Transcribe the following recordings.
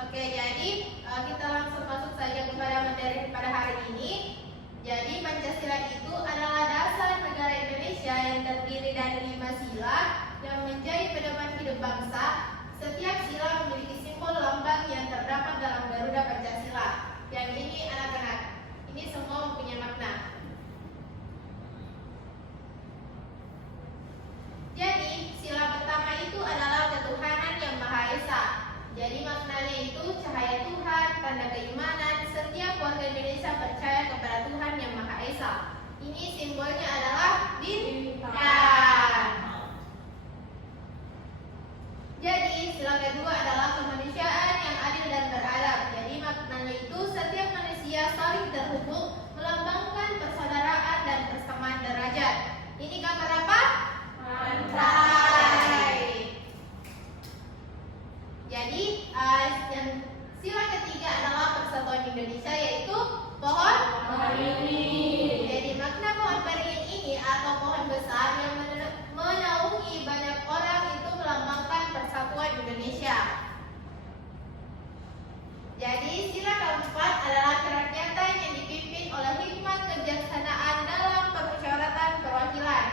Oke, jadi kita langsung masuk saja kepada materi pada hari ini. Jadi Pancasila itu adalah dasar negara Indonesia yang terdiri dari 5 sila yang menjadi pedoman hidup bangsa. Setiap sila memiliki simbol lambang yang terdapat dalam Garuda Pancasila. Yang ini anak-anak, ini semua mempunyai makna. Jadi sila pertama itu adalah ketuhanan yang Maha Esa. Jadi maknanya itu cahaya Tuhan, tanda keimanan. Setiap warga Indonesia percaya kepada Tuhan yang Maha Esa. Ini simbolnya adalah bintang. Jadi sila kedua adalah kemanusiaan yang adil dan beradab. Jadi maknanya itu setiap manusia saling terhubung, melambangkan persaudaraan dan persamaan derajat. Ini gambar apa? Pantai. Jadi yang sila ketiga adalah persatuan Indonesia, yaitu pohon beringin. Jadi makna pohon beringin ini atau pohon besar yang menaungi banyak orang itu melambangkan persatuan Indonesia. Jadi sila keempat adalah kerakyatan yang dipimpin oleh hikmat kebijaksanaan dalam permusyawaratan perwakilan.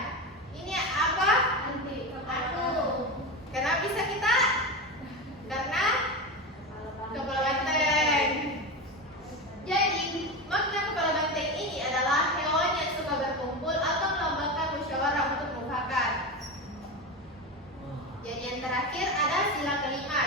Ini apa? Kenapa bisa kita? Karena kepala banteng. Jadi makna kepala banteng ini adalah hewan yang suka berkumpul atau melambangkan musyawarah untuk mufakat. Jadi yang terakhir ada sila kelima,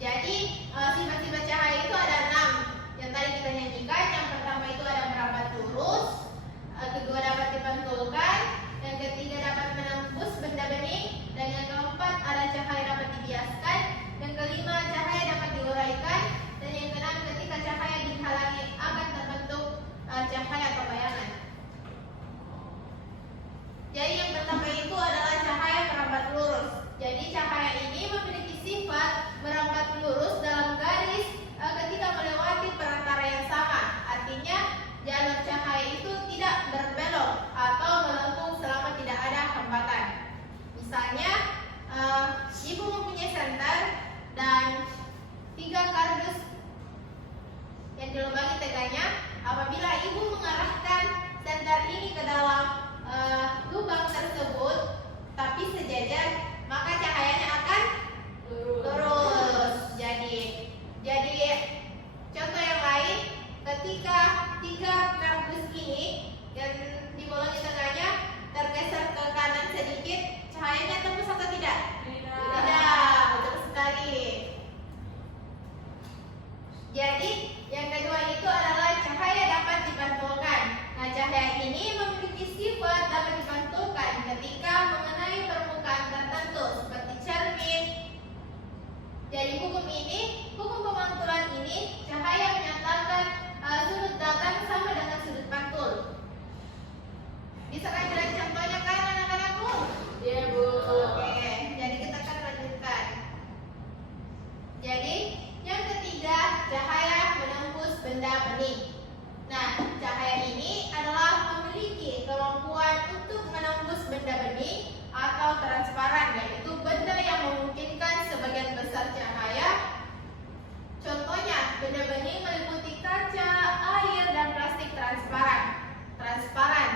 Jadi sifat-sifat cahaya itu ada 6 yang tadi kita nyanyikan. Yang pertama itu ada merambat lurus, kedua dapat dipantulkan, yang ketiga dapat menembus benda bening, dan yang keempat ada cahaya dapat dibiaskan, yang kelima cahaya dapat diuraikan, dan yang keenam ketika cahaya dihalangi akan terbentuk cahaya atau bayangan. Jadi yang pertama itu adalah cahaya merambat lurus. Jadi cahaya ini memiliki sifat merambat lurus dalam garis ketika melewati perantara yang sama. Artinya jalur cahaya itu tidak berbelok atau melengkung selama tidak ada hambatan. Misalnya, ibu mempunyai senter dan 3 kardus yang dilubangi teganya. Apabila ibu mengarahkan senter ini ke dalam lubang tersebut tapi sejajar, maka cahayanya akan lurus. Jadi contoh yang lain, ketika 3 kardus ini yang dibolongi tengahnya tergeser ke kanan sedikit, cahayanya tembus atau tidak? Tidak, betul sekali. Jadi yang kedua itu adalah cahaya dapat dipantulkan. Nah, cahaya ini memiliki sifat dapat dipantulkan ketika mengenai permukaan tertentu seperti cermin. Jadi hukum pemantulan ini, cahaya menyatakan sudut datang sama dengan sudut pantul. Bisa kan jelas contohnya kan anak-anakku? Iya, Bu. Oke, jadi kita akan lanjutkan. Jadi yang ketiga, cahaya menembus benda bening. Nah, cahaya ini adalah memiliki kemampuan untuk menembus benda bening atau transparan, yaitu benda yang memungkinkan sebagian besar cahaya. Contohnya, benda bening meliputi kaca, air, dan plastik transparan.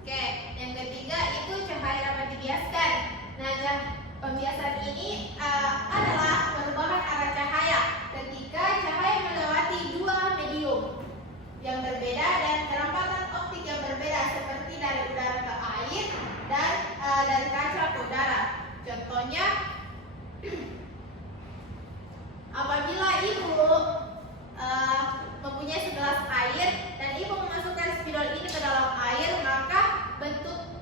Oke, yang ketiga itu cahaya dapat dibiaskan. Nah, pembiasan ini adalah perubahan arah cahaya ketika cahaya melewati 2 medium yang berbeda dan kerapatan optik yang berbeda, seperti dari udara ke air dan dari kaca ke udara. Contohnya, apabila ibu mempunyai segelas air dan ibu memasukkan spidol ini ke dalam air, maka bentuk